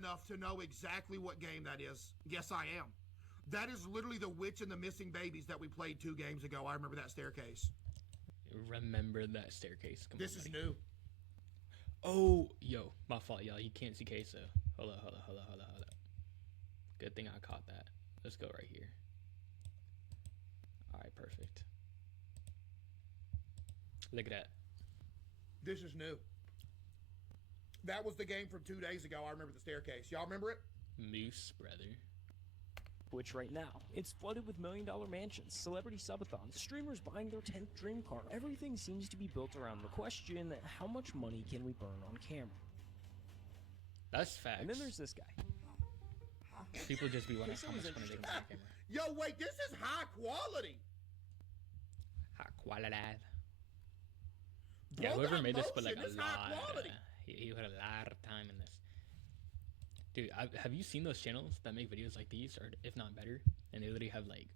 enough to know exactly what game that is. Yes, I am. That is literally the Witch and the Missing Babies that we played 2 games ago. I remember that staircase. Remember that staircase. Come This on, is buddy. new. Oh, yo, my fault, y'all. You can't see Caseoh. Hold up. Good thing I caught that. Let's go right here. All right, perfect. Look at that. This is new. That was the game from 2 days ago. I remember the staircase. Y'all remember it? Moose, brother. Twitch right now. It's flooded with million-dollar mansions, celebrity subathons, streamers buying their 10th dream car. Everything seems to be built around the question, how much money can we burn on camera? That's facts. And then there's this guy. People just be wondering Caseoh how was much money they can interesting. make on camera. Yo, wait, this is high quality. High quality. Bro, Yeah, whoever that made this put motion, like a this high lot. quality. He put a lot of time in this. Dude, have you seen those channels that make videos like these, or if not better? And they literally have like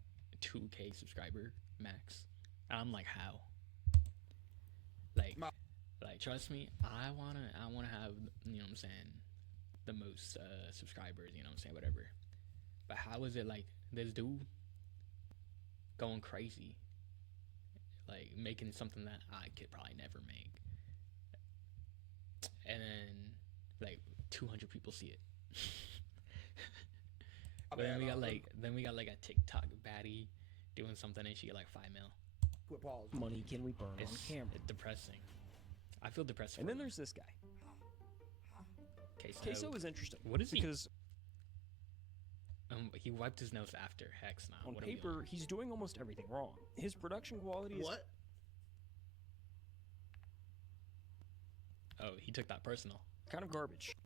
2K subscriber max. And I'm like, how? Like, trust me, I wanna have, you know what I'm saying, the most subscribers, you know what I'm saying, whatever. But how is it like this dude going crazy, like making something that I could probably never make, and then like 200 people see it. But then we got like a TikTok baddie doing something and she get like 5 mil. Quit pause. Money can we burn on It's camera? depressing. I feel depressed. And then there's this guy. Caseoh is interesting. What is he? Because He wiped his nose after. Hex now. on What are we paper, he's doing almost everything wrong. His production quality is What? Oh, he took that personal. kind of garbage.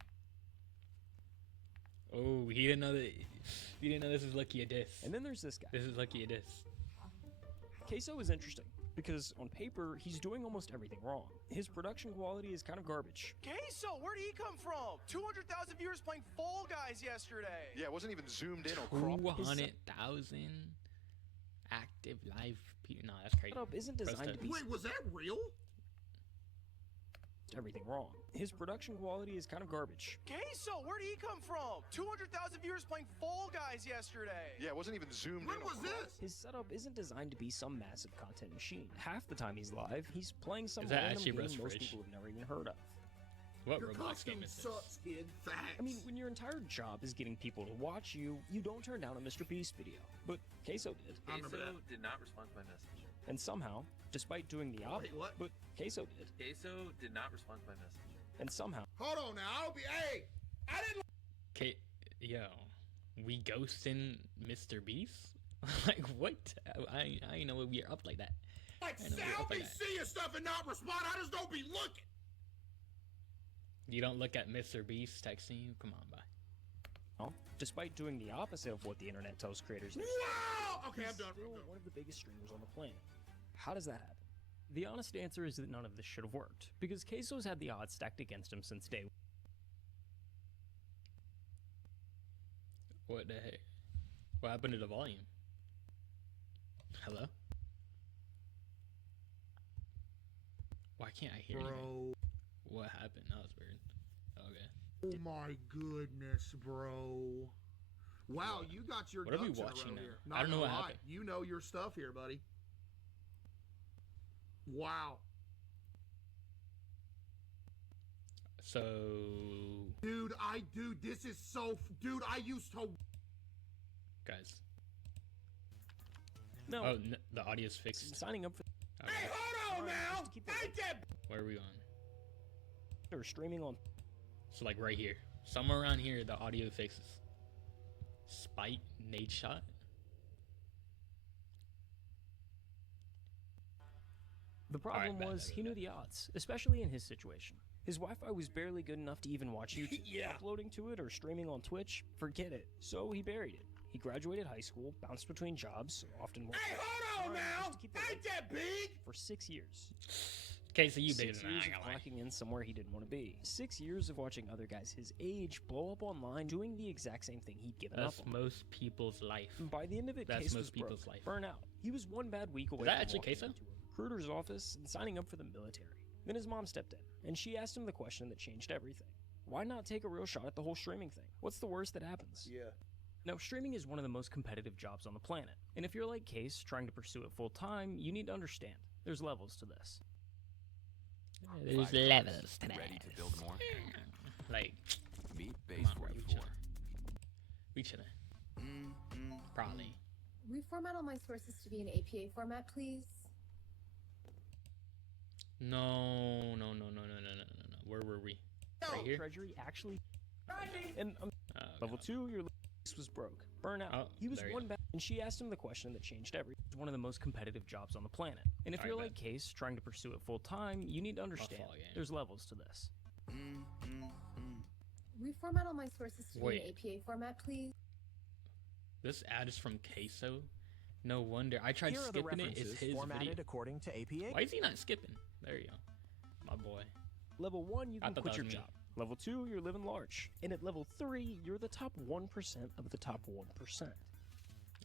Oh, he didn't know that. He didn't know this was lucky a diss. And then there's this guy. This is lucky a diss. Caseoh is interesting because on paper, he's doing almost everything wrong. His production quality is kind of garbage. Caseoh, where'd he come from? 200,000 viewers playing Fall Guys yesterday. Yeah, it wasn't even zoomed in or cropped. 200,000 active live people. No, that's crazy. Setup isn't designed to be Wait, was that real? everything wrong. His production quality is kind of garbage. Caseoh, where'd he come from? 200,000 viewers playing Fall Guys yesterday. Yeah, it wasn't even zoomed When in. was this? His setup isn't designed to be some massive content machine. Half the time he's live, he's playing some Is that random actually game Russ most Fridge? people have never even heard of. What Your Roblox game costume is this? sucks, kid. Facts. I mean, when your entire job is getting people to watch you, you don't turn down a Mr. Beast video. But Caseoh did. I remember that. Caseoh did not respond to my message. And somehow, despite doing the opposite, Wait, what? but Caseoh did. Caseoh did not respond to my message. And somehow, Hold on now. I'll be. Hey, I didn't. Okay, yo, we ghosting Mr. Beast? Like what? I didn't know we were up like that. Like, I know we're Sal up be like that. seeing stuff and not respond. I just don't be looking. You don't look at Mr. Beast texting you? Come on, bye. despite doing the opposite of what the internet tells creators, Wow! Okay, I'm he's done. still one of the biggest streamers on the planet. How does that happen? The honest answer is that none of this should have worked, because Caseoh's had the odds stacked against him since day one. What the heck? What happened to the volume? Hello? Why can't I hear you? Bro. What happened? That was weird. Okay. Oh my goodness, bro. Wow, you got your What are we ducks in a watching row now? here. I Not don't know gonna what lie. happened. You know your stuff here, buddy. Wow. So, Dude, this is so, dude, I used to, guys. No, Oh, the audio's fixed. signing up for Okay. hey, hold on Alright, now. just to keep that Ain't that, Where are we on? or streaming on So, like right here. Somewhere around here, the audio fixes. Spite Nate shot. The problem Alright, bet, was bet, he bet, knew the odds, especially in his situation. His Wi-Fi was barely good enough to even watch YouTube. Yeah. Uploading to it or streaming on Twitch, forget it. So he buried it. He graduated high school, bounced between jobs, often worked hey, hold on Alright, now. just to keep that Ain't that big? for 6 years. Okay, so you bigger 6 than I years ain't of gonna lie. clocking in somewhere he didn't want to be. 6 years of watching other guys his age blow up online doing the exact same thing he'd given That's up on. most people's life. By the end of it, That's Case most was people's broke, life. burnout. He was one bad week away that from actually walking Caseoh? into a recruiter's office and signing up for the military. Then his mom stepped in, and she asked him the question that changed everything. Why not take a real shot at the whole streaming thing? What's the worst that happens? Yeah. Now, streaming is one of the most competitive jobs on the planet, and if you're like Case, trying to pursue it full time, you need to understand there's levels to this. There's levels to that. Ready to build more? Like, Meet come base on, bro, we 44. chillin'. We chillin'. Probably. Reformat all my sources to be in APA format, please. No. Where were we? Right here? Treasury actually. And level God. 2, your list was broke. Burnout. Oh, He was there you one go. back, and she asked him the question that changed everything. It's one of the most competitive jobs on the planet. And if Alright, you're bet. like Case, trying to pursue it full time, you need to understand fall game. there's levels to this. Reformat all my sources to Wait. be in APA format, please. This ad is from Caseoh. No wonder. I tried Here are the skipping it. It's references his formatted video. according to APA. Why is he not skipping? There you go. My boy. Level 1, you I can thought quit that your was me. job. Level 2, you're living large. And at level 3, you're the top 1% of the top 1%.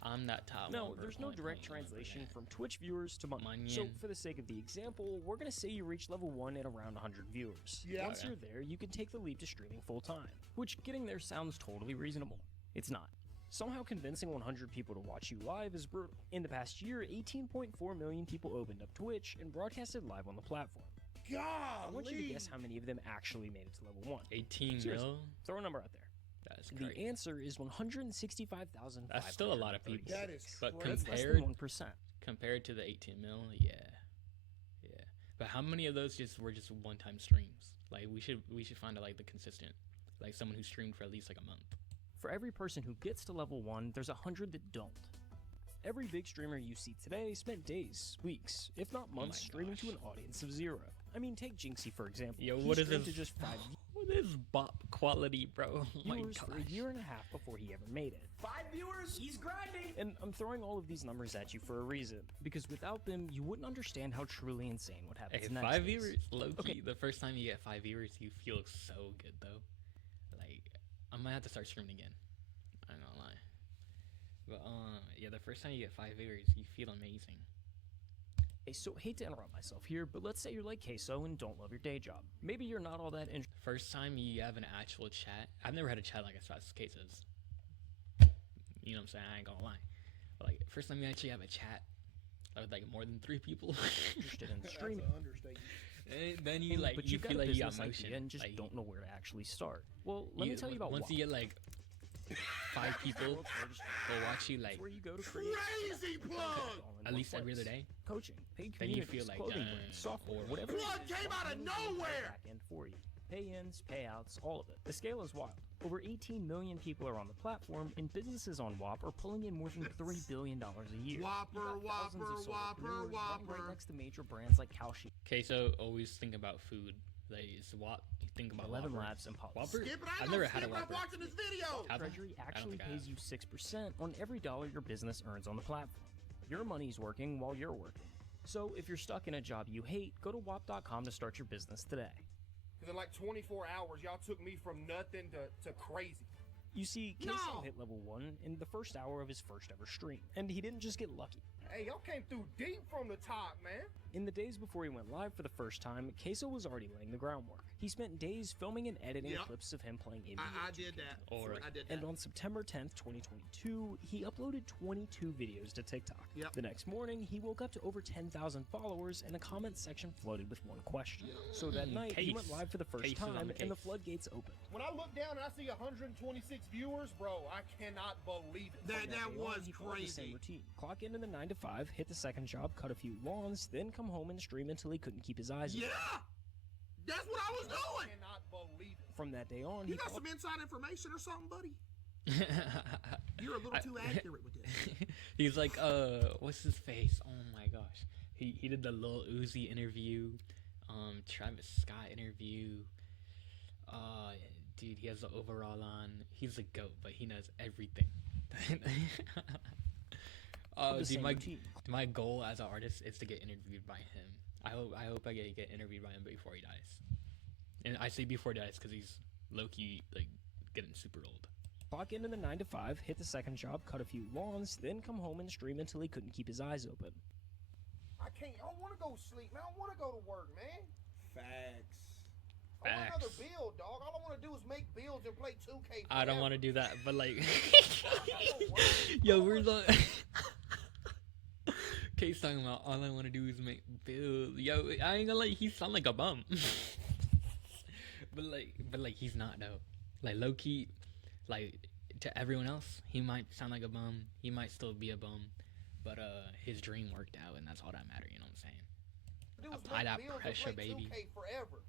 I'm that top. No, there's no direct translation from Twitch viewers to money. So, Onion. for the sake of the example, we're going to say you reach level 1 at around 100 viewers. Yeah. Once Okay. you're there, you can take the leap to streaming full time, which getting there sounds totally reasonable. It's not. Somehow convincing 100 people to watch you live is brutal. In the past year, 18.4 million people opened up Twitch and broadcasted live on the platform. I want you to guess how many of them actually made it to level 1. 18 Seriously. mil. Throw a number out there. That's The crazy. answer is 165,000. That's still a lot of people. That is But crazy. That's less than compared 1%. compared to the 18 mil, yeah. But how many of those were just one-time streams? Like we should find like the consistent, like someone who streamed for at least like a month. For every person who gets to level 1, there's 100 that don't. Every big streamer you see today spent days, weeks, if not months my streaming to gosh. an audience of 0. I mean, take Jinxie for example. Yo, He what is streamed this? to just 5 What is bop quality, bro? Oh my viewers for a gosh. year and a half before he ever made it. 5 viewers, he's grinding. And I'm throwing all of these numbers at you for a reason, because without them, you wouldn't understand how truly insane what happens Hey, next 5 is. viewers, low key. Okay. The first time you get 5 viewers, you feel so good though. Like I might have to start streaming again. I'm not gonna lie. But yeah, the first time you get 5 viewers, you feel amazing. Hey, so hate to interrupt myself here, but let's say you're like Caseoh and don't love your day job. Maybe you're not all that interested. First time you have an actual chat. I've never had a chat like as fast as Case's. You know what I'm saying? I ain't gonna lie. But like first time you actually have a chat with like more than 3 people. in streaming. And then you like but you you've got feel a like you got business motion idea and just like, don't know where to actually start. Well, let me tell you about once WAP. you get like 5 people will watch you like Where you go to create Crazy plug! all in at one least every other place. day. Coaching, paid Then you communities, feel like, clothing dang, brands, software, or- whatever. Plug it is, came WAP out of handles the nowhere! Back end for you. Pay-ins, payouts, all of it. The scale is wild. Over 18 million people are on the platform, and businesses on WAP are pulling in more than $3 billion a year. Whopper, You've got thousands of Whopper, Whopper, solopreneurs running Whopper. right next to major brands like Caseoh, Caseoh always think about food. Like it's WAP. You think about 11 Whopper. Labs, and Poly. Whopper. Skip it, I I've know never Skip had a it, I'm Whopper. watching this video! Have I? Treasury I don't actually think I pays have. you 6% on every dollar your business earns on the platform. Your money's working while you're working. So if you're stuck in a job you hate, go to WAP.com to start your business today. Because in like 24 hours, y'all took me from nothing to crazy. You see, No! Caseoh hit level 1 in the first hour of his first ever stream, and he didn't just get lucky. Hey, y'all came through deep from the top, man. In the days before he went live for the first time, Caseoh was already laying the groundwork. He spent days filming and editing Yep. clips of him playing NBA. I did that. Or- I did that. And on September 10th, 2022, he uploaded 22 videos to TikTok. Yep. The next morning, he woke up to over 10,000 followers, and a comment section flooded with one question. So that night, he went Case. live for the first Case is on time, the and the case. floodgates opened. When I look down and I see 126 viewers, bro, I cannot believe it. That From day on, was he followed the same crazy. routine. Clock into the 9 to 5, hit the second job, cut a few lawns, then come home and stream until he couldn't keep his eyes Yeah! open. That's what I was doing! I cannot believe it. From that day on, You he got called some inside information or something, buddy? You're a little too accurate with this. He's like, what's his face? Oh my gosh. He did the Lil Uzi interview, Travis Scott interview. Dude, he has the overall on. He's a goat, but he knows everything. the Dude, same routine. my goal as an artist is to get interviewed by him. I hope I get interviewed by him before he dies. And I say before he dies because he's low key like getting super old. Clock into the 9 to 5, hit the second job, cut a few lawns, then come home and stream until he couldn't keep his eyes open. I don't want to go sleep, man. I want to go to work, man. Facts. I want another Facts. build, dog. All I want to do is make builds and play 2K. I don't want to forever. do that, but like, work. yo, we're like, Kate's talking about all I want to do is make builds. Yo, I ain't gonna lie, he sound like a bum. but like he's not though. Like low key, like to everyone else, he might sound like a bum. He might still be a bum, but his dream worked out, and that's all that matter. You know what I'm saying? Do is Apply make that builds and pressure, play baby. 2K forever.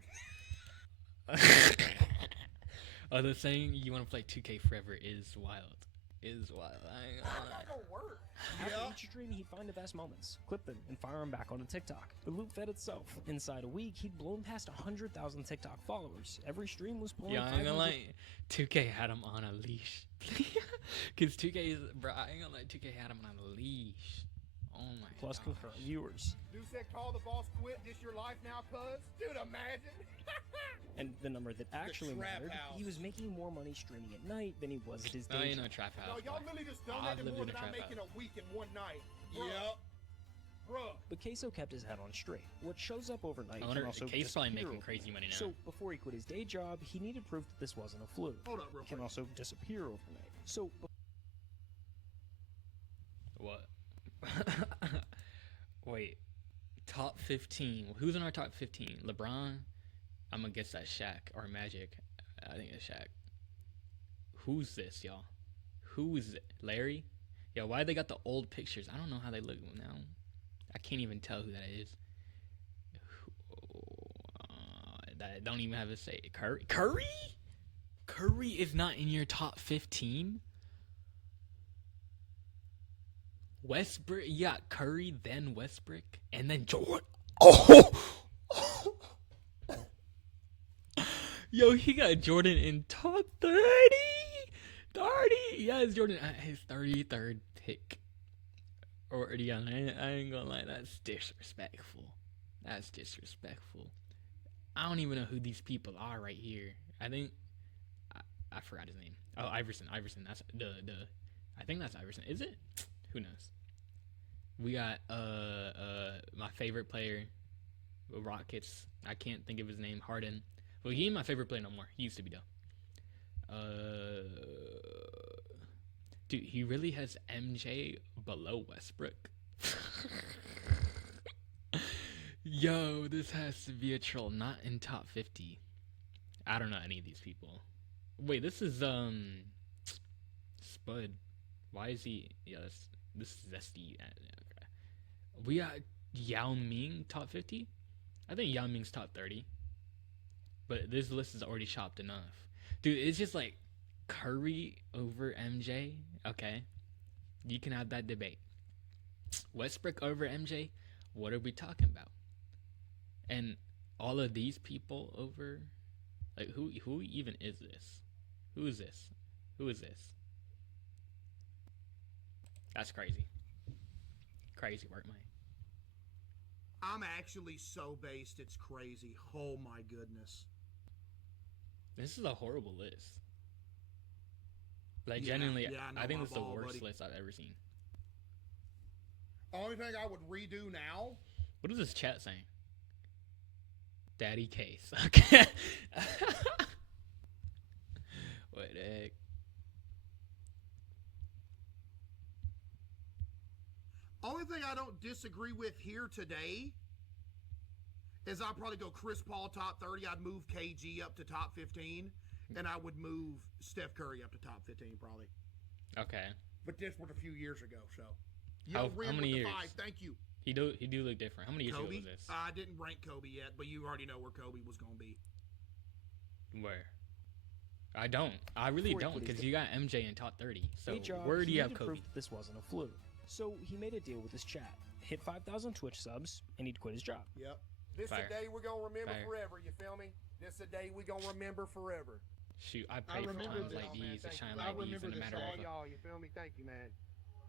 Oh, the saying you want to play 2K forever is wild. Is wild. I ain't gonna I lie. gotta go work. After each stream, he'd find the best moments, clip them, and fire them back onto TikTok. The loop fed itself. Inside a week, he'd blown past 100,000 TikTok followers. Every stream was pulling Yeah, I ain't gonna 500 lie. 2K had him on a leash. Cause 2K is, bro. I ain't gonna lie. 2K had him on a leash. Oh my plus gosh. concurrent viewers. Dude said, call the boss, quit. This your life now, cuz. Dude, imagine. And the number that actually trap mattered, house. he was making more money streaming at night than he was at his No, day you job. know trap Yo, house. y'all boy. literally just I've donated lived more in a than I'm trap making house. a week in one night. Yep. Bruh. But Caseoh kept his head on straight. What shows up overnight I wonder, can also K's probably disappear making crazy money now. So before he quit his day job, he needed proof that this wasn't a fluke. Hold up real It can quick. also disappear overnight. So What? Wait. Top 15. Who's in our top 15? LeBron? I'm gonna guess that's Shaq or Magic. I think it's Shaq. Who's this, y'all? Who's it? Larry? Yo, why they got the old pictures? I don't know how they look now. I can't even tell who that is. That don't even have to say Curry. Curry? Curry is not in your top 15? Westbrook, you got Curry, then Westbrook, and then Jordan. Oh! Yo, he got Jordan in top 30. 30. Yeah, it's Jordan at his 33rd pick. Or yeah, I ain't gonna lie, that's disrespectful. That's disrespectful. I don't even know who these people are right here. I think I forgot his name. Oh, Iverson. That's the. I think that's Iverson. Is it? Who knows? We got my favorite player, Rockets. I can't think of his name. Harden. Well, he ain't my favorite player no more. He used to be though. Dude, he really has MJ below Westbrook. Yo, this has to be a troll. Not in top 50. I don't know any of these people. Wait, this is Spud. Why is he? Yeah, this is Zesty. Okay. We got Yao Ming top 50. I think Yao Ming's top 30. But this list is already chopped enough. Dude, it's just like Curry over MJ. Okay. You can have that debate. Westbrook over MJ. What are we talking about? And all of these people over, like who even is this? Who is this? Who is this? That's crazy. Crazy work, man. I'm actually so based, it's crazy. Oh my goodness. This is a horrible list. Like Yeah, genuinely, yeah, I know I think my this is the ball, worst buddy. list I've ever seen. Only thing I would redo now. What is this chat saying? Daddy Case. Okay. What the heck? Only thing I don't disagree with here today is I'd probably go Chris Paul top 30. I'd move KG up to top 15. And I would move Steph Curry up to top 15 probably. Okay. But this was a few years ago, so. How Rim many with the years? 5. Thank you. He do look different. How many years Kobe? ago was this? I didn't rank Kobe yet, but you already know where Kobe was going to be. Where? I don't. I really Before he don't, quit his because day- you got MJ in top 30. So day job, where do he you have needed Kobe? proof that this wasn't a fluke. So he made a deal with his chat, hit 5,000 Twitch subs, and he'd quit his job. Yep. This Fire. a day we're going to remember Fire. forever, you feel me? This a day we're going to remember forever. Shoot, I pray for remember times this. like Oh, man, these to thank shine you. I like these remember in a this matter all of. y'all, you feel me? Thank you, man.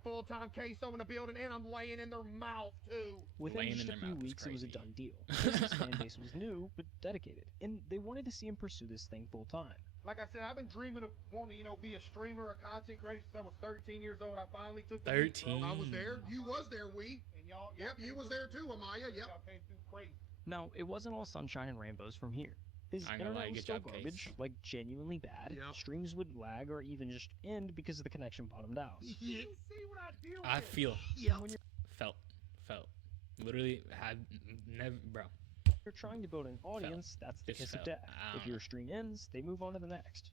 Full-time Caseoh in the building, and I'm laying in their mouth, too. Within Laying just in a their few mouth is weeks, it was a crazy. done deal. His fan base was new, but dedicated, and they wanted to see him pursue this thing full time. Like I said, I've been dreaming of wanting to, be a streamer, a content creator since I was 13 years old. I finally took the leap, bro. 13. I was there. You was there, And yep, you was there too, Amaya. Yep. Y'all came through crazy. Now, it wasn't all sunshine and rainbows from here. His I ain't gonna lie, internet was good still job, Case. garbage, like genuinely bad. Yep. Streams would lag or even just end because the connection bottomed out. You see what I deal I with? feel, Yeah. When felt. Literally had never, bro. you're trying to build an audience, that's the Just kiss of felt. death. I If don't your know. stream ends, they move on to the next.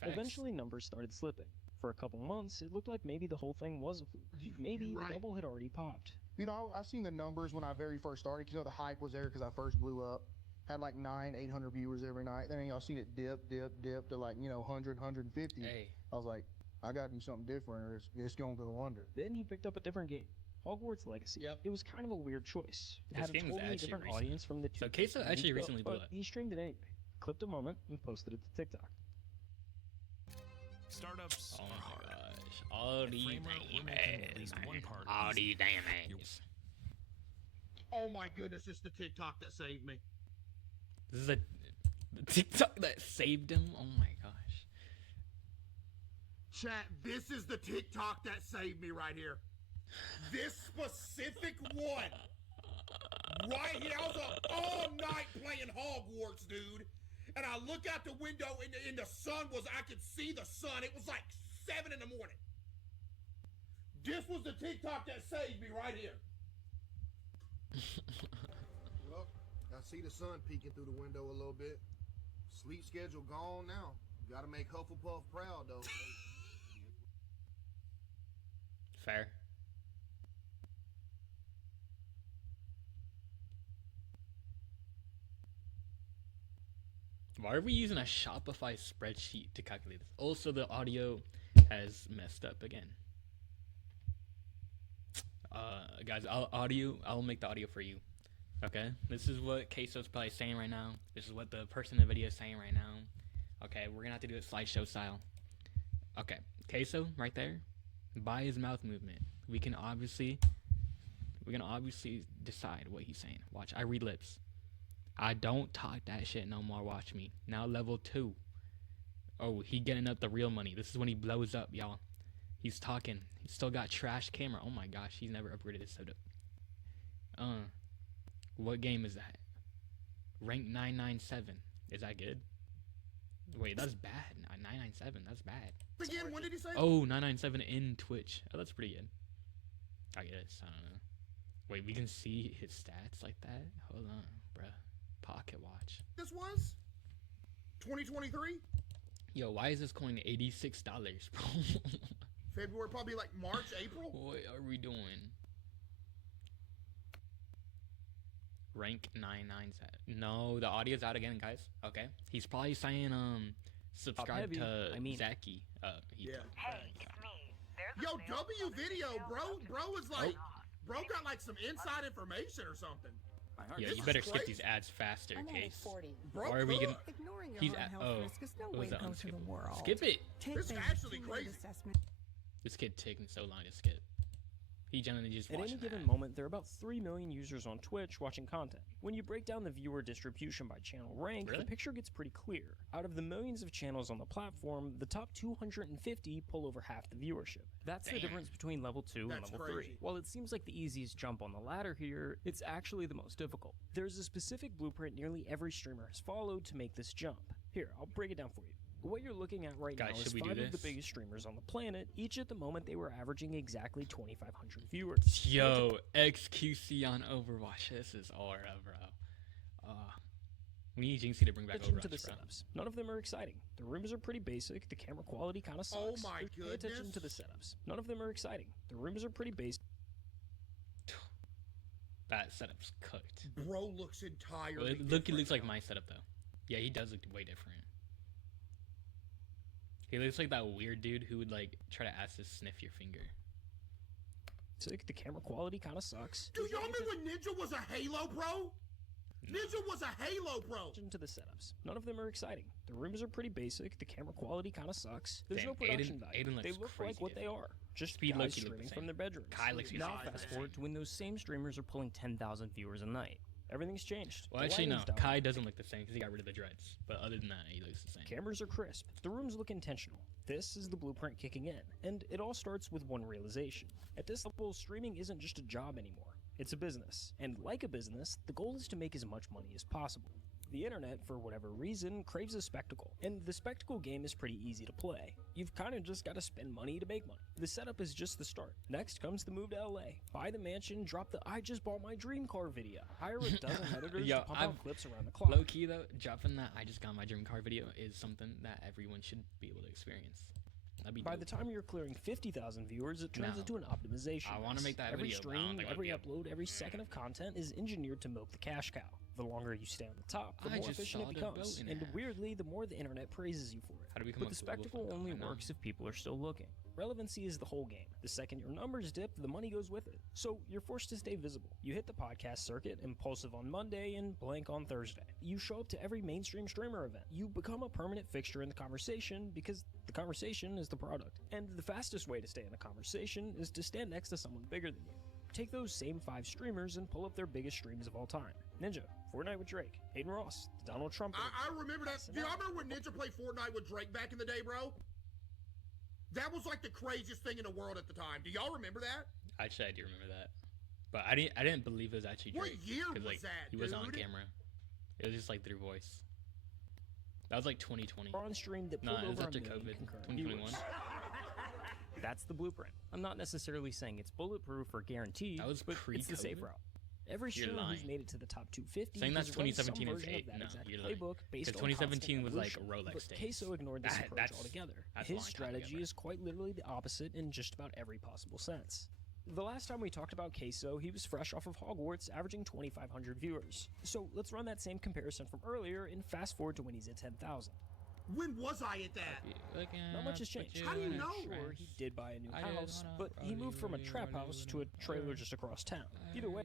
Facts. Eventually, numbers started slipping. For a couple months, it looked like maybe the whole thing was a fluke. Maybe Right. the bubble had already popped. You know, I seen the numbers when I very first started. 'Cause, you know, the hype was there because I first blew up. Had like 800 viewers every night. Then y'all seen it dip to like, 100, 150. Hey, I was like, I got to do something different or it's going to go under. Then he picked up a different game, Hogwarts Legacy. Yep. It was kind of a weird choice. It This had a game was totally actually different recent. audience from the two. So Caseoh games actually he built, recently blew but up. he streamed it anyway. Clipped a moment and posted it to TikTok. Startups oh are my hard. gosh. All At these Framer, we're making at least one part All easy. these damage. Oh my goodness, it's the TikTok that saved me. This is the TikTok that saved him. Oh my gosh. Chat, this is the TikTok that saved me right here. This specific one. Right here. I was up all night playing Hogwarts, dude. And I look out the window and the sun was, I could see the sun. It was like 7 in the morning. This was the TikTok that saved me right here. Well, I see the sun peeking through the window a little bit. Sleep schedule gone now. Gotta make Hufflepuff proud, though. Fair. Why are we using a Shopify spreadsheet to calculate this? Also, the audio has messed up again. Guys, I'll make the audio for you. Okay? This is what Caseoh's probably saying right now. This is what the person in the video is saying right now. Okay, we're gonna have to do it slideshow style. Okay, Caseoh, right there. By his mouth movement, we can obviously decide what he's saying. Watch, I read lips. I don't talk that shit no more. Watch me. Now level 2. Oh, he getting up the real money. This is when he blows up, y'all. He's talking. He's still got trash camera. Oh my gosh, he's never upgraded his setup. What game is that? Rank 997. Is that good? Wait, that's bad. 997. That's bad. Again, when did he say? Oh, 997 in Twitch. Oh, that's pretty good. I guess. I don't know. Wait, we can see his stats like that? Hold on, bruh. Pocket watch. This was 2023, Yo, why is this coin $86, bro? February, probably like March, April. What are we doing? Rank 997. No, the audio's out again, guys. Okay. He's probably saying subscribe heavy, to I mean- Zaki. Yeah. Yo, W video, bro. Bro is like, bro got like some inside information or something. Yeah, This you is better skip crazy. these ads faster, I'm only Case. 40. Bro, Or are we good. gonna? Ignoring your He's own at, health oh, risk is no what way was to that? go through the Unskippable. world. Skip it. Take This is the actually keyword crazy. assessment. This kid taking so long to skip. He generally just At any watching given that. moment, there are about 3 million users on Twitch watching content. When you break down the viewer distribution by channel rank, Really? the picture gets pretty clear. Out of the millions of channels on the platform, the top 250 pull over half the viewership. That's the Damn. difference between level 2 That's and level crazy. 3. While it seems like the easiest jump on the ladder here, it's actually the most difficult. There's a specific blueprint nearly every streamer has followed to make this jump. Here, I'll break it down for you. What you're looking at right Guys, now is should we do 5 of the this? biggest streamers on the planet. Each at the moment, they were averaging exactly 2,500 viewers. Yo, XQC on Overwatch. This is aura, bro. We need Jinxie to bring back Attention to the Overwatch, bro. setups. None of them are exciting. The rooms are pretty basic. The camera quality kind of sucks. Oh my Pay attention to the goodness. setups. None of them are exciting. The rooms are pretty basic. That setup's cooked. Bro looks entirely Well, he different looks like now. my setup though. Yeah, he does look way different. He looks like that weird dude who would like try to ask to sniff your finger. The camera quality kind of sucks. Dude, y'all remember when Ninja was a Halo pro? Ninja was a Halo pro. Attention to the setups. None of them are exciting. The rooms are pretty basic. The camera quality kind of sucks. There's Damn, no production Aiden- value. Aiden They looks look crazy like what they different. are. Just Speed guys Loki look the streaming same. from their bedrooms. Kai looks Now exactly fast the forward same. to when those same streamers are pulling 10,000 viewers a night. Everything's changed. Well, The actually, no. lighting's down. Kai doesn't look the same because he got rid of the dreads. But other than that, he looks the same. Cameras are crisp. The rooms look intentional. This is the blueprint kicking in, and it all starts with one realization. At this level, streaming isn't just a job anymore. It's a business. And like a business, the goal is to make as much money as possible. The internet, for whatever reason, craves a spectacle, and the spectacle game is pretty easy to play. You've kind of just got to spend money to make money. The setup is just the start. Next comes the move to LA. Buy the mansion, drop the I just bought my dream car video. Hire a dozen editors to pump out clips around the clock. Low key though, dropping that I just got my dream car video is something that everyone should be able to experience. By the time you're clearing 50,000 viewers, it turns into an optimization. I want to make that every video. stream, every upload, every second of content is engineered to milk the cash cow. The longer you stay on the top, the more efficient it becomes. And weirdly, the more the internet praises you for it. How do we but the spectacle only works if people are still looking. Relevancy is the whole game. The second your numbers dip, the money goes with it. So you're forced to stay visible. You hit the podcast circuit, Impulsive on Monday and Blank on Thursday. You show up to every mainstream streamer event. You become a permanent fixture in the conversation because the conversation is the product. And the fastest way to stay in a conversation is to stand next to someone bigger than you. Take those same 5 streamers and pull up their biggest streams of all time. Ninja, Fortnite with Drake, Hayden Ross, the Donald Trump. I remember that. Do y'all remember when Ninja played Fortnite with Drake back in the day, bro? That was like the craziest thing in the world at the time. Do y'all remember that? Actually, I do remember that, but I didn't believe it was actually Drake. What year was like, that? He wasn't on camera. It was just like through voice. That was like 2020. On stream that No, pulled it was over after a million COVID. concurrent 2021. viewers. That's the blueprint. I'm not necessarily saying it's bulletproof or guaranteed, That was but it's the safe pre-COVID? route. Every You're streamer who's lying. made it to the top 250 Saying that's has run some 2017 is version of 8. that No, exact you're lying. playbook based Because on 2017 was like constant Rolex evolution. But days. Caseoh ignored this approach that's altogether. a long His time strategy ago, is quite literally the opposite in just about every possible sense. The last time we talked about Caseoh, he was fresh off of Hogwarts, averaging 2,500 viewers. So let's run that same comparison from earlier and fast forward to when he's at 10,000. When was I at that? Not much has changed. How do you know? Sure, he did buy a new house, but he moved from a trap house to a trailer just across town. Either way,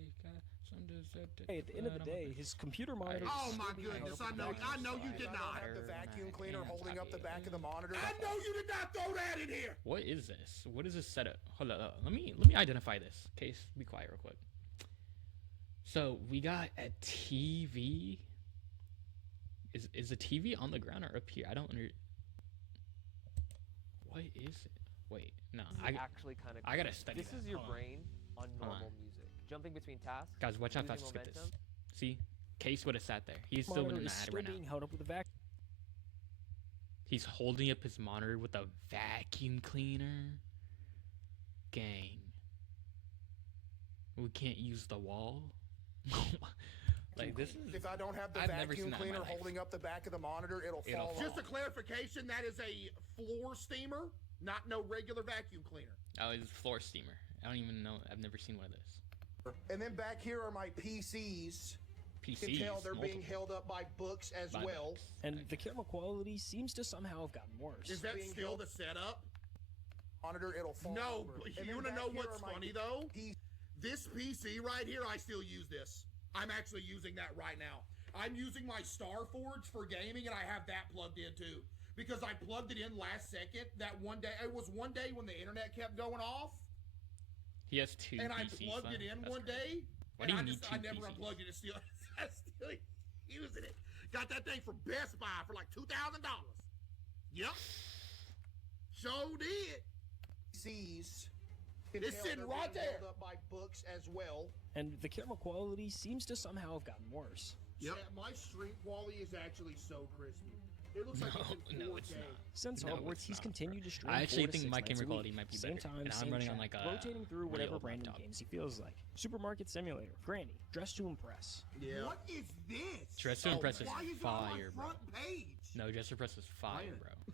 at the end of the day, his computer monitor. Oh my goodness! I know you did not. Have the vacuum cleaner holding up the back of the monitor. I know you did not throw that in here. What is this? What is this setup? Hold up. Let me identify this. Case, be quiet real quick. So we got a TV. Is the TV on the ground or up here? I don't under. What is it? Wait, no. I gotta study. This is your brain on normal music, jumping between tasks. Guys, watch how fast I skip this. See, Case would have sat there. He's still in an ad right now. Being held up with a vacuum. He's holding up his monitor with a vacuum cleaner. Gang. We can't use the wall. Like this is. If I don't have the I've never vacuum seen that in my cleaner life. holding up the back of the monitor, it'll fall Just off. a clarification: that is a floor steamer, not no regular vacuum cleaner. Oh, it's a floor steamer. I don't even know. I've never seen one of those. And then back here are my PCs. You can PCs. tell they're being multiple. held up by books as By well. books. And the camera quality seems to somehow have gotten worse. Is that Being still held- the setup? Monitor, it'll fall No, over. but And you then want to back know here what's are my funny though? P- This PC right here, I still use this. I'm actually using that right now. I'm using my Starforge for gaming, and I have that plugged in too. Because I plugged it in last second. That one day, it was one day when the internet kept going off, He has two and I PCs. plugged it in That's one crazy. day. Why and do you I need I two never PCs? unplugged it. It's still, I'm still using it. Got that thing from Best Buy for like $2,000. Yep. So did. PCs. It's sitting right there. Held up by books as well. And the camera quality seems to somehow have gotten worse. Yep. My stream quality is actually so crispy. It looks like it's in 4K. No, it's not. Since No, Hogwarts, it's he's not, continued to stream. I actually 4 to think 6 my nights camera a quality week. might be Same better, time, and I'm same running on chat, like a rotating through really whatever old random laptop. games he feels like. Supermarket Simulator, Granny, Dress to Impress. Yeah. What is this? Dress to Impress is why is it on my fire, bro. front page? No, Dress to Impress is fire, bro.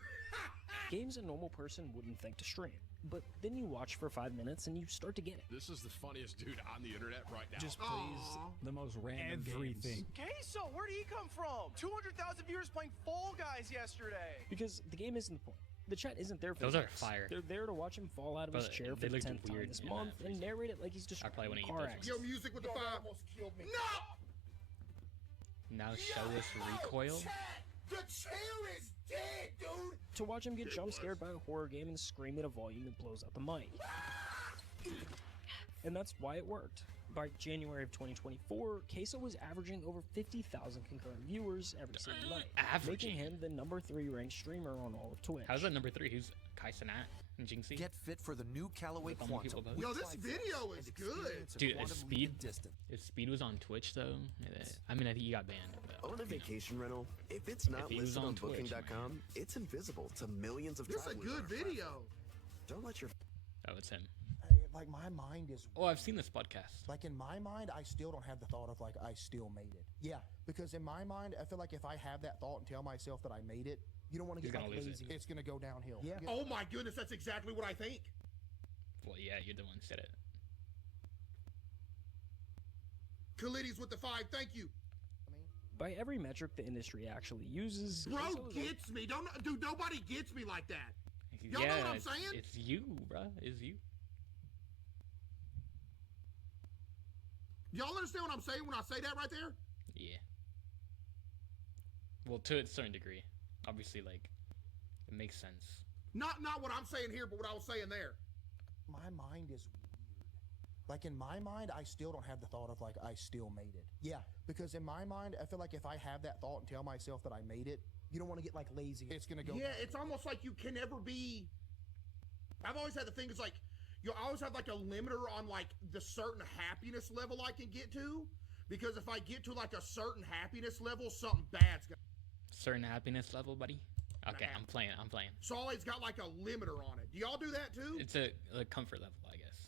Games a normal person wouldn't think to stream. But then you watch for 5 minutes and you start to get it. This is the funniest dude on the internet right now. Just plays the most random everything. Caseoh, where did he come from? 200,000 viewers playing Fall Guys yesterday. Because the game isn't the point. The chat isn't there for Those the are clicks. fire. They're there to watch him fall out of his But chair for they the looked 10th time weird this in month that and freeze. narrate it like he's I probably describing a wanna car eat those accident. Yo, music with the Yo, that fire. almost killed me. No! Now show us recoil. The chair is dead, dude. To watch him get jump scared by a horror game and scream at a volume that blows out the mic. And that's why it worked. By January of 2024, Caseoh was averaging over 50,000 concurrent viewers every single night, Averaging? making him the #3 ranked streamer on all of Twitch. How's that number 3? Caseoh and Jinxie. Get fit for the new Callaway With how many Quantum. people vote? Yo, this video is good. Dude, if Speed was on Twitch though, I mean, I think he got banned. But, Own a vacation rental? If it's not he was listed on on Twitch, Booking.com, it's invisible to millions of This is a travelers. good on our video. platform. Don't let your oh, it's him. Like, my mind is... Oh, I've seen this podcast. Like, in my mind, I still don't have the thought of, like, I still made it. Yeah, because in my mind, I feel like if I have that thought and tell myself that I made it, you don't want to He's get gonna like, lose lazy. it. It's going to go downhill. Yeah. Oh my goodness, that's exactly what I think. Well, yeah, you're the one who said it. Khalidis with the 5, thank you. By every metric the industry actually uses, Bro Caseoh is gets me. Don't, dude, nobody gets me like that. Y'all yeah, know what I'm saying? It's you, bruh. It's you. Y'all understand what I'm saying when I say that right there? Yeah. Well, to a certain degree. Obviously, like, it makes sense. Not what I'm saying here, but what I was saying there. My mind is weird. Like, in my mind, I still don't have the thought of, like, I still made it. Yeah, because in my mind, I feel like if I have that thought and tell myself that I made it, you don't want to get, like, lazy. It's going to go Yeah, it's almost like you can never be... I've always had the thing is like, you always have like a limiter on like the certain happiness level I can get to. Because if I get to like a certain happiness level, something bad's going to... Certain happiness level, buddy? Okay, I'm playing. So always got like a limiter on it. Do y'all do that too? It's a comfort level, I guess.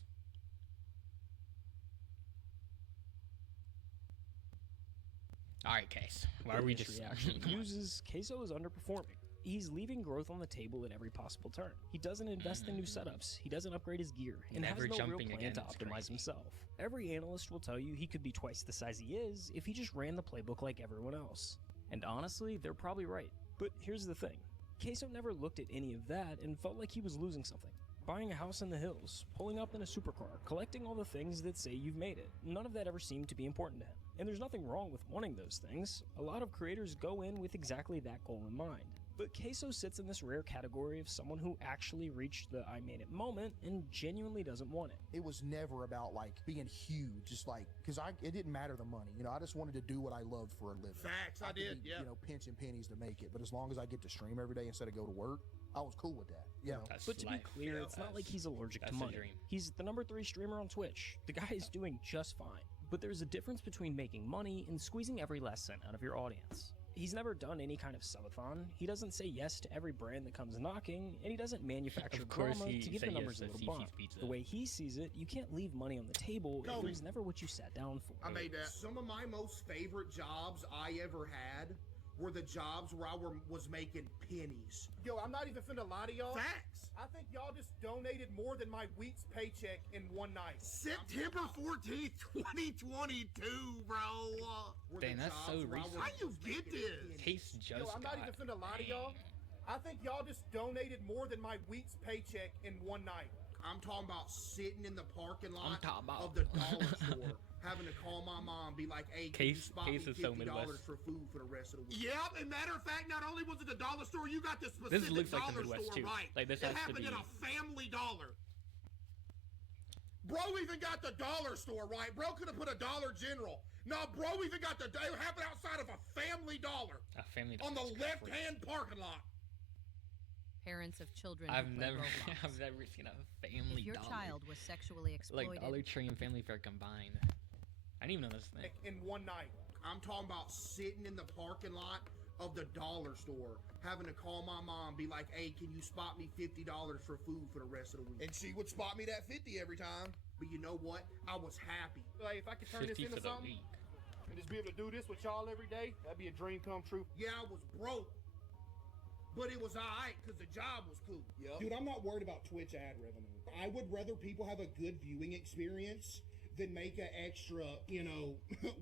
All right, Case. Why are we just... actually uses, Caseoh is underperforming. He's leaving growth on the table at every possible turn. He doesn't invest in new setups. He doesn't upgrade his gear. And Never has no real jumping plan again, to it's optimize crazy. himself. Every analyst will tell you he could be twice the size he is if he just ran the playbook like everyone else. And honestly, they're probably right. But here's the thing. Caseoh never looked at any of that and felt like he was losing something. Buying a house in the hills, pulling up in a supercar, collecting all the things that say you've made it. None of that ever seemed to be important to him. And there's nothing wrong with wanting those things. A lot of creators go in with exactly that goal in mind. But Caseoh sits in this rare category of someone who actually reached the I made it moment and genuinely doesn't want it. It was never about like being huge, just like, because it didn't matter the money. You know, I just wanted to do what I loved for a living. Facts, I did, be, yeah. You know, pinching pennies to make it. But as long as I get to stream every day instead of go to work, I was cool with that. You know? But to be clear, it's not like he's allergic to money. He's the #3 streamer on Twitch. The guy is doing just fine. But there's a difference between making money and squeezing every last cent out of your audience. He's never done any kind of subathon. He doesn't say yes to every brand that comes knocking, and he doesn't manufacture drama to give the numbers a little bump. The way he sees it, you can't leave money on the table if it was never what you sat down for. I made that. Some of my most favorite jobs I ever had were the jobs where I was making pennies. Yo, I'm not even finna lie to y'all. Facts. I think y'all just donated more than my week's paycheck in one night. September 14th, 2022, bro. Dang, that's so recent. How you get this? Case just Yo, I'm not even finna lie to y'all. I think y'all just donated more than my week's paycheck in one night. I'm talking about sitting in the parking lot of the dollar store, having to call my mom, be like, "Hey, can you spot me Case is so $50 Midwest. for food for the rest of the week?" Yep. And matter of fact, not only was it the dollar store, you got the This specific looks like the dollar Midwest, store too. right. Like, this it has to happened be- at a Family Dollar. Bro even got the dollar store right. Bro could have put a Dollar General. No, bro even got it happened outside of a Family Dollar. A Family Dollar. On the left-hand parking lot. Parents of children I've who play never, Roblox. I've never seen a Family If your Dollar. child was sexually exploited, Like Dollar Tree and Family Fair combined. I didn't even know this thing. In one night. I'm talking about sitting in the parking lot of the dollar store, having to call my mom, be like, "Hey, can you spot me $50 for food for the rest of the week?" And she would spot me that 50 every time. But you know what? I was happy. Like, if I could turn this 50 into for the something week. and just be able to do this with y'all every day, that'd be a dream come true. Yeah, I was broke. But it was alright because the job was cool. Yep. Dude, I'm not worried about Twitch ad revenue. I would rather people have a good viewing experience than make an extra,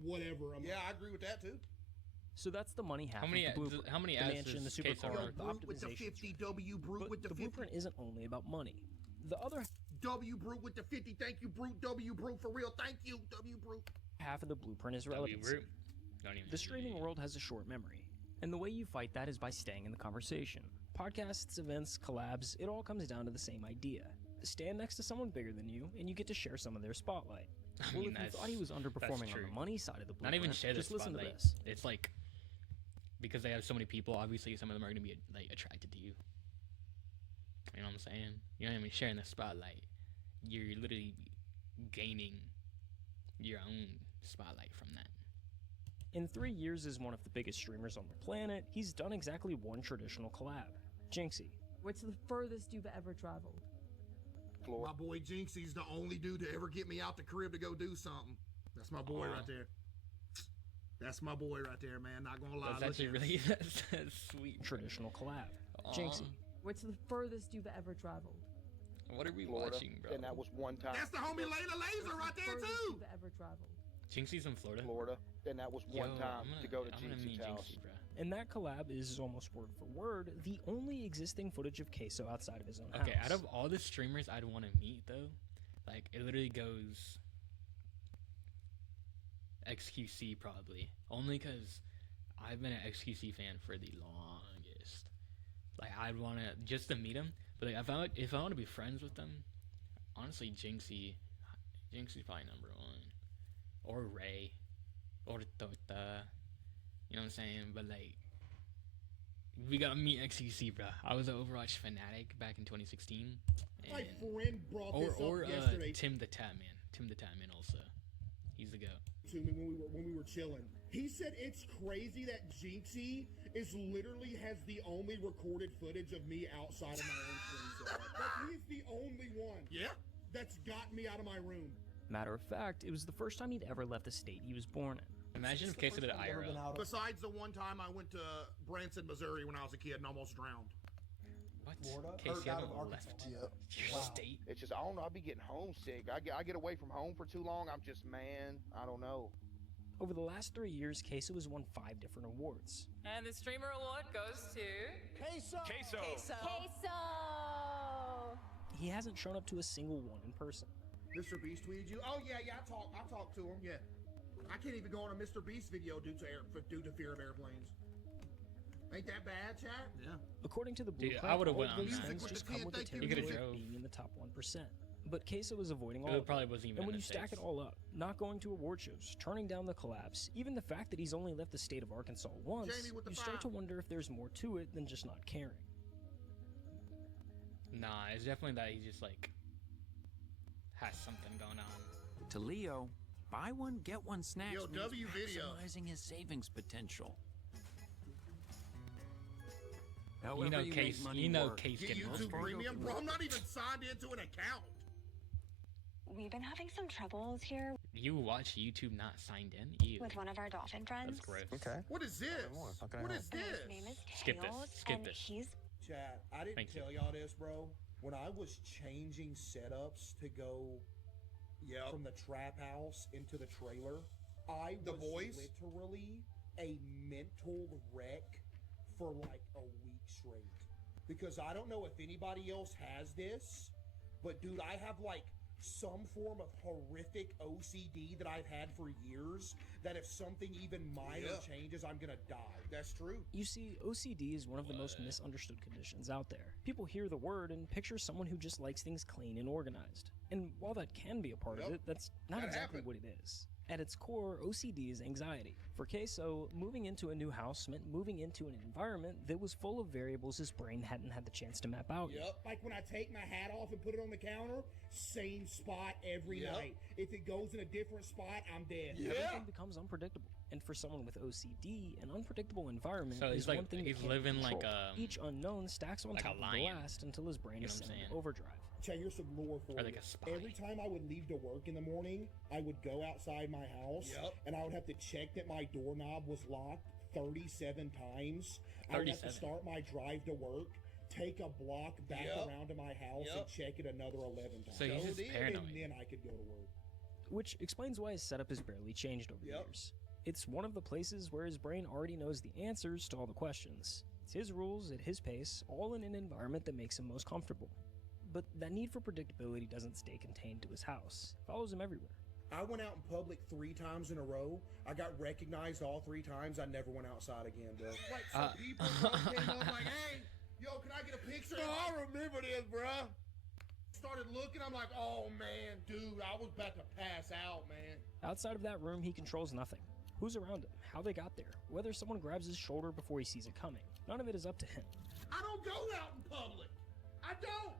whatever. Yeah, I agree with that too. So that's the money half How many of the blueprint. how many the ads mansion, the does Caseoh supercar, run? the Brute with the optimization. 50, W Brute But with the the 50. blueprint isn't only about money. The other W Brute with the 50, thank you, Brute. W Brute for real, thank you, W Brute. half of the blueprint is W relevancy. Brute. Don't even. The streaming world has a short memory, and the way you fight that is by staying in the conversation. Podcasts, events, collabs, it all comes down to the same idea. Stand next to someone bigger than you, and you get to share some of their spotlight. I Well, mean, if you thought he was underperforming on true. the money side of the blueprint, Not even share this just listen to spotlight. this. It's like because they have so many people. Obviously, some of them are going to be like attracted to you. You know what I'm saying? You know what I mean? Sharing the spotlight. You're literally gaining your own spotlight from that. In 3 years as one of the biggest streamers on the planet, he's done exactly one traditional collab, Jinxie. What's the furthest you've ever traveled? My boy Jinxie's the only dude to ever get me out the crib to go do something. That's my boy right there. That's my boy right there, man. Not gonna lie. That's actually really that's sweet. Traditional collab, Jinxie. What's the furthest you've ever traveled? What are we Florida, watching, bro? And that was one time. That's the homie Layla Laser right there Furthest too. you've ever traveled? Jinxie's in Florida. And that was one time to go to Jinxie's house. Jinxie, bro. And that collab is almost word for word the only existing footage of Caseoh outside of his own house. Okay, out of all the streamers I'd want to meet though, like it literally goes XQC probably, only because I've been an XQC fan for the longest. Like I'd want to just to meet him, but like if I want to be friends with them, honestly Jinxie's probably number one, or Ray, or Tota. You know what I'm saying? But like, we gotta meet XQC, bro. I was an Overwatch fanatic back in 2016. My friend brought this up yesterday. Tim the Tatman. Tim the Tatman also. He's the goat. To me when we were chilling, he said it's crazy that Jinxie literally has the only recorded footage of me outside of my own screen set. Like he's the only one. Yeah. That's gotten me out of my room. Matter of fact, it was the first time he'd ever left the state he was born in. Imagine if Caseoh did IRL. Besides the one time I went to Branson, Missouri when I was a kid and almost drowned. What? Florida? Caseoh left your state? It's just, I don't know, I be getting homesick. I get away from home for too long, I'm just, man, I don't know. Over the last 3 years, Caseoh has won 5 different awards. And the Streamer Award goes to... Caseoh! He hasn't shown up to a single one in person. Mr. Beast tweeted you? Oh yeah, I talked to him, yeah. I can't even go on a Mr. Beast video due to fear of airplanes. Ain't that bad, chat? Yeah. According to the Dude, blueprint, I would've all went of on those that. things just come with the You could've territory of drove. being in the top 1%. But Caseoh is avoiding all It of probably that. wasn't even And when in you the stack it States. all up, not going to award shows, turning down the collabs, even the fact that he's only left the state of Arkansas once, Jamie with the you start 5. to wonder if there's more to it than just not caring. Nah, it's definitely that he just like has something going on. To Leo, buy one, get one snacks Yo, means W video. maximizing his savings potential. You know, Case. You know, Case Get getting YouTube Premium? Bro, I'm not even signed into an account. We've been having some troubles here You watch YouTube not signed in? Ew. with one of our dolphin friends. That's gross. Okay. What is this? What is And this? his name is Skip this, Tails, skip and this. he's Chat, I didn't Thank you. tell y'all this, bro. When I was changing setups to go from the trap house into the trailer, I was literally a mental wreck for like a week straight. Because I don't know if anybody else has this, but dude, I have like some form of horrific OCD that I've had for years, that if something even minor changes, I'm gonna die. That's true. You see, OCD is one of the most misunderstood conditions out there. People hear the word and picture someone who just likes things clean and organized. And while that can be a part of it, that's not That exactly happened. what it is. At its core, OCD is anxiety. For Caseoh, moving into a new house meant moving into an environment that was full of variables his brain hadn't had the chance to map out yet. Like when I take my hat off and put it on the counter, same spot every night. If it goes in a different spot, I'm dead. Everything becomes unpredictable. And for someone with OCD, an unpredictable environment So is he's like one thing that he's can't living be like controlled. Each unknown stacks on like a top of the lion. last until his brain You is know what I'm sent in saying? overdrive. Chat, here's some lore for Or you. like a spy. Every time I would leave to work in the morning, I would go outside my house, and I would have to check that my doorknob was locked 37 times. I would have to 37. start my drive to work, take a block back around to my house, and check it another 11 times. So he's just paranoid. And then I could go to work. Which explains why his setup has barely changed over the years. It's one of the places where his brain already knows the answers to all the questions. It's his rules at his pace, all in an environment that makes him most comfortable. But that need for predictability doesn't stay contained to his house. It follows him everywhere. I went out in public 3 times in a row. I got recognized all 3 times. I never went outside again, bro. Like some people came up like, hey, yo, can I get a picture? Oh, I remember this, bruh. Started looking, I'm like, oh man, dude, I was about to pass out, man. Outside of that room, he controls nothing. Who's around him, how they got there, whether someone grabs his shoulder before he sees it coming. None of it is up to him. I don't go out in public. I don't.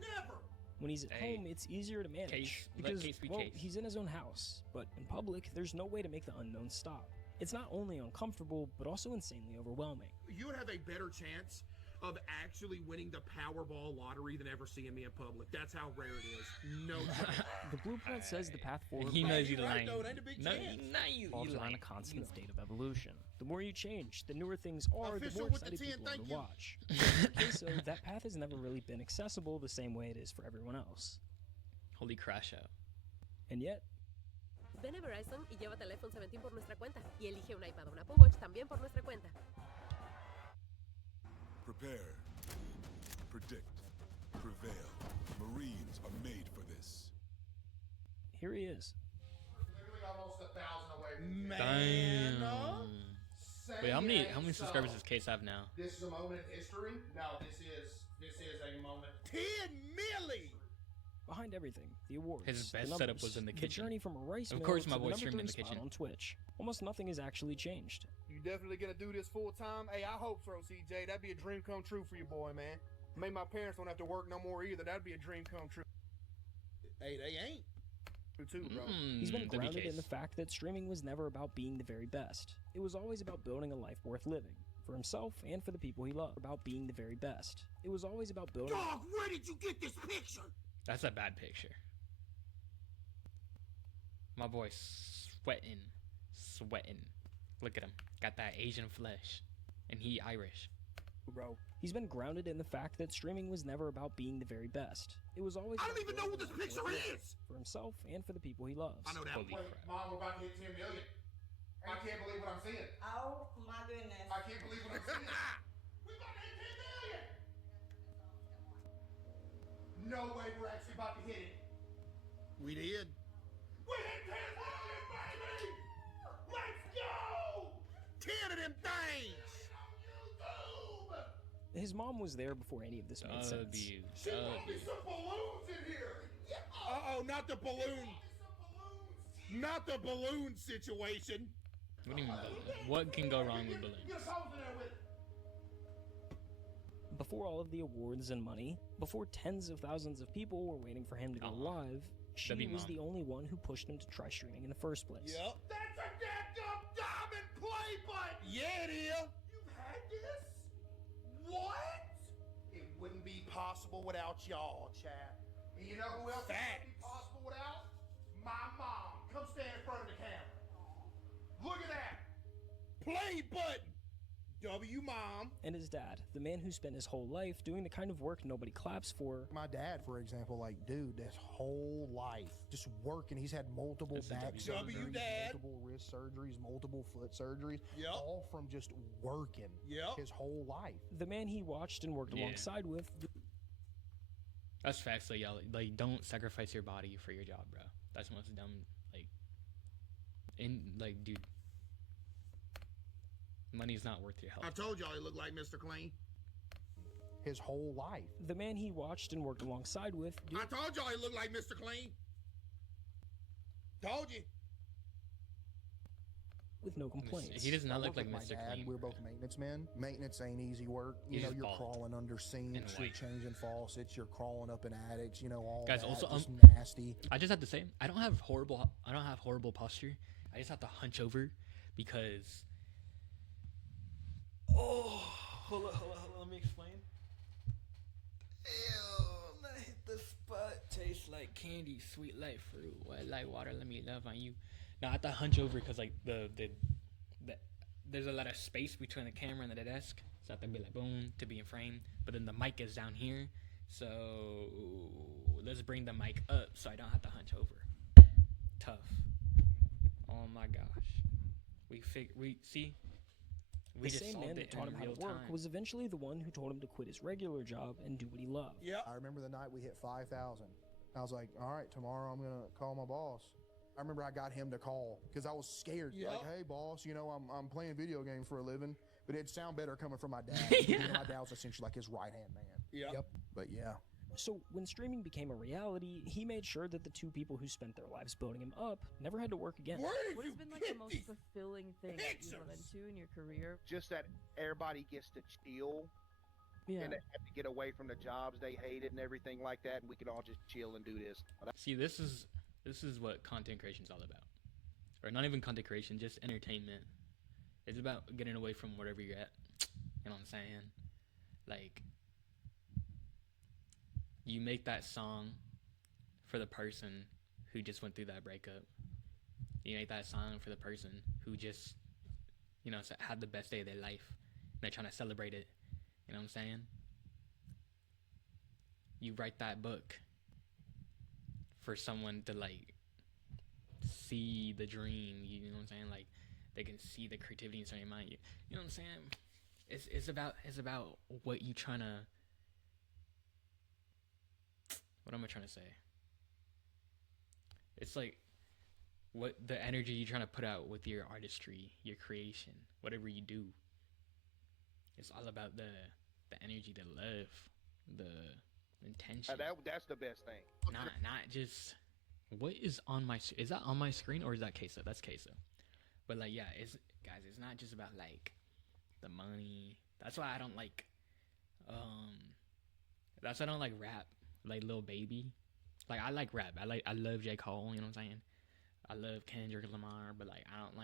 Never. When he's at home, it's easier to manage Case, let because, Case be well, Case. he's in his own house. But in public, there's no way to make the unknown stop. It's not only uncomfortable, but also insanely overwhelming. You would have a better chance of actually winning the Powerball lottery than ever seeing me in public. That's how rare it is. No chance. The blueprint says the path forward He knows he's Right, lying. though, it ain't a big No, chance. revolves around a constant state of evolution. The more you change, the newer things are, the Official more with the excited 10, people are thank to you. watch. Okay, so that path has never really been accessible the same way it is for everyone else. Holy crash out. And yet, Ven a Verizon y llévate el iPhone 17 por nuestra cuenta. Y elige un iPad o un Apple Watch también por nuestra cuenta. Prepare, predict, prevail. Marines are made for this. here he is. Literally almost 1,000 away from Damn. Wait, how many Say subscribers so. does Case have now? This is a moment in history. No, this is a moment. 10 milli. Behind everything, the awards, His the best numbers, setup was in the the kitchen. journey from a rice Of mill course to my the boy number streamed in 3 the spot kitchen. on Twitch. Almost nothing has actually changed. You definitely gonna do this full time? Hey, I hope so, CJ. That'd be a dream come true for your boy, man. Maybe my parents don't have to work no more either. That'd be a dream come true. Hey, they ain't. Too, bro. He's been WKs. grounded in the fact that streaming was never about being the very best. It was always about building a life worth living. For himself and for the people he loved. About being the very best. It was always about building... Dog, where did you get this picture? That's a bad picture. My boy sweating. Look at him. Got that Asian flesh. And he Irish. Bro. He's been grounded in the fact that streaming was never about being the very best. It was always I don't about even know what building this a life picture worth living. is. For himself and for the people he loves. I know that. Holy Wait, crap. Mom, we're about to hit 10 million. I can't believe what I'm seeing. Oh my goodness. I can't believe what I'm seeing. We about to hit 10 million. No way we're actually about to hit it. We did. We hit 10 million, baby! Let's go! 10 of them things! His mom was there before any of this made sense. She brought me some balloons in here. Uh-oh, not the balloon. Not the balloon situation. What do you mean balloon? What can go wrong with balloons? Get us hoes in there with it. Before all of the awards and money, before tens of thousands of people were waiting for him to go live, she W was mom. the only one who pushed him to try streaming in the first place. Yep. That's a dadgum diamond play button. Yeah, it is. You've had this? What? It wouldn't be possible without y'all, Chad. And you know who else it wouldn't be possible without? My mom. Come stand in front of the camera. Look at that. Play button. W mom. And his dad, the man who spent his whole life doing the kind of work nobody claps for. My dad, for example, like, dude, this whole life just working. He's had multiple back surgeries, dad. multiple wrist surgeries, multiple foot surgeries, Yep. all from just working Yep. his whole life. The man he watched and worked Yeah. alongside with. That's facts, though, y'all. Like, don't sacrifice your body for your job, bro. That's the most dumb, dude. Money's not worth your health. I told y'all he looked like Mr. Clean. His whole life. The man he watched and worked alongside with. I told y'all he looked like Mr. Clean. Told you. With no complaints. He does not I look work like with Mr. my dad. Clean. We're both maintenance men. Maintenance ain't easy work. You He's know, just you're bald crawling under sinks, you're white. changing faucets, you're crawling up in attics, you know, all Guys, that, also, just nasty. I just have to say, I don't have horrible posture. I just have to hunch over because. Oh, hold on. Let me explain. Ew, I hit the spot. Tastes like candy, sweet like fruit, wet like water. Let me love on you. Now I have to hunch over because like the there's a lot of space between the camera and the desk, so I have to be like boom to be in frame. But then the mic is down here, so let's bring the mic up so I don't have to hunch over. Tough. Oh my gosh. We The just same solved man it that taught in him how to real work time. was eventually the one who told him to quit his regular job and do what he loved. Yep. I remember the night we hit 5,000. I was like, all right, tomorrow I'm going to call my boss. I remember I got him to call because I was scared. Yep. Like, hey, boss, you know, I'm playing video games for a living, but it'd sound better coming from my dad. You know, my dad was essentially like his right-hand man. Yep. But yeah. So when streaming became a reality, he made sure that the two people who spent their lives building him up never had to work again. Where did What you has been like get the most these fulfilling thing that you've run pictures? into in your career? Just that everybody gets to chill. Yeah. and they have to get away from the jobs they hated and everything like that, and we could all just chill and do this. See, this is what content creation is all about, or not even content creation, just entertainment. It's about getting away from wherever you're at. You know what I'm saying? Like, you make that song for the person who just went through that breakup. You make that song for the person who just, you know, had the best day of their life. And they're trying to celebrate it. You know what I'm saying? You write that book for someone to, like, see the dream. You know what I'm saying? Like, they can see the creativity inside your mind. You know what I'm saying? It's about what you trying to. What am I trying to say? It's like what the energy you're trying to put out with your artistry, your creation, whatever you do. It's all about the energy, the love, the intention. That's the best thing. Not just what is on my. Is that on my screen or is that Caseoh? That's Caseoh. But like, yeah, it's not just about like the money. That's why I don't like. That's why I don't like rap. Like Lil Baby. Like, I like rap. I love J. Cole, you know what I'm saying? I love Kendrick Lamar, but like I don't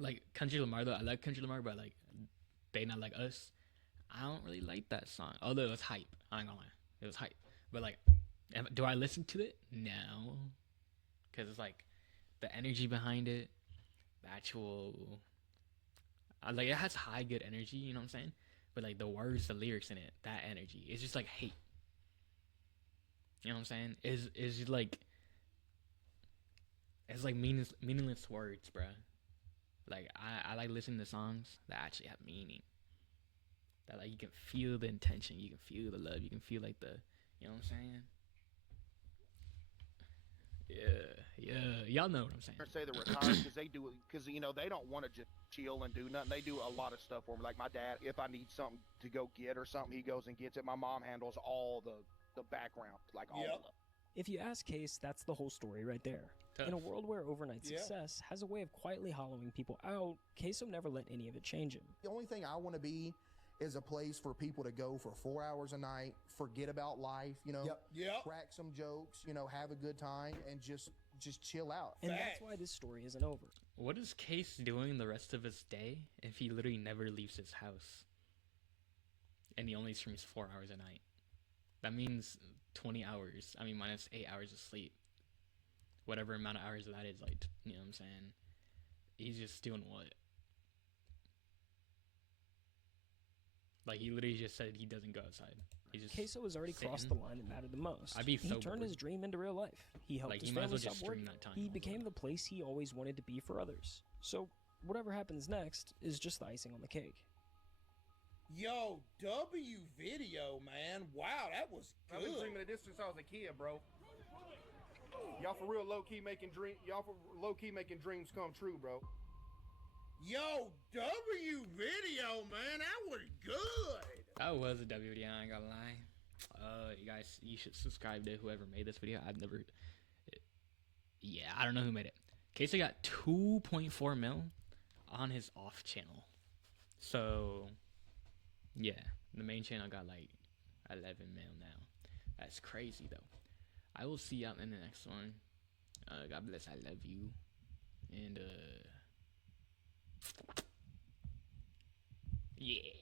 like Kendrick Lamar though. I like Kendrick Lamar, but like They Not Like Us. I don't really like that song. Although it was hype. I ain't gonna lie. It was hype. But like, do I listen to it? No. Cause it's like the energy behind it, the actual like it has high good energy, you know what I'm saying? But like the words, the lyrics in it, that energy, it's just like hate. You know what I'm saying? Is like it's like meaningless words, bruh. Like I like listening to songs that actually have meaning. That like you can feel the intention, you can feel the love, you can feel like the, you know what I'm saying? Yeah, y'all know what I'm saying. I say they're retired because you know they don't want to just chill and do nothing. They do a lot of stuff for me. Like my dad, if I need something to go get or something, he goes and gets it. My mom handles all the background, like all of it. If you ask Case, that's the whole story right there. Tough. In a world where overnight success has a way of quietly hollowing people out, Caseoh never let any of it change him. The only thing I want to be is a place for people to go for 4 hours a night, forget about life, you know, crack some jokes, you know, have a good time, and just chill out. And that's why this story isn't over. What is Case doing the rest of his day if he literally never leaves his house? And he only streams 4 hours a night. That means 20 hours. I mean, minus 8 hours of sleep. Whatever amount of hours that is, like, you know what I'm saying? He's just doing what? Like, he literally just said he doesn't go outside. He's just Caseoh has already crossed the line that mattered the most. I'd be he so turned bored. his dream into real life. He helped Like, his he might as family well stop just stream working. that time. He became the place he always wanted to be for others. So, whatever happens next is just the icing on the cake. Yo, W video, man. Wow, that was good. I've been dreaming of this since I was a kid, bro. Y'all for real low key making dreams come true, bro. Yo, W video, man. That was good. That was a W video, I ain't gonna lie. You guys, you should subscribe to whoever made this video. I don't know who made it. Caseoh got 2.4 mil on his off channel. So, yeah, the main channel got like 11 mil now. That's crazy though. I will see y'all in the next one. God bless. I love you. And yeah.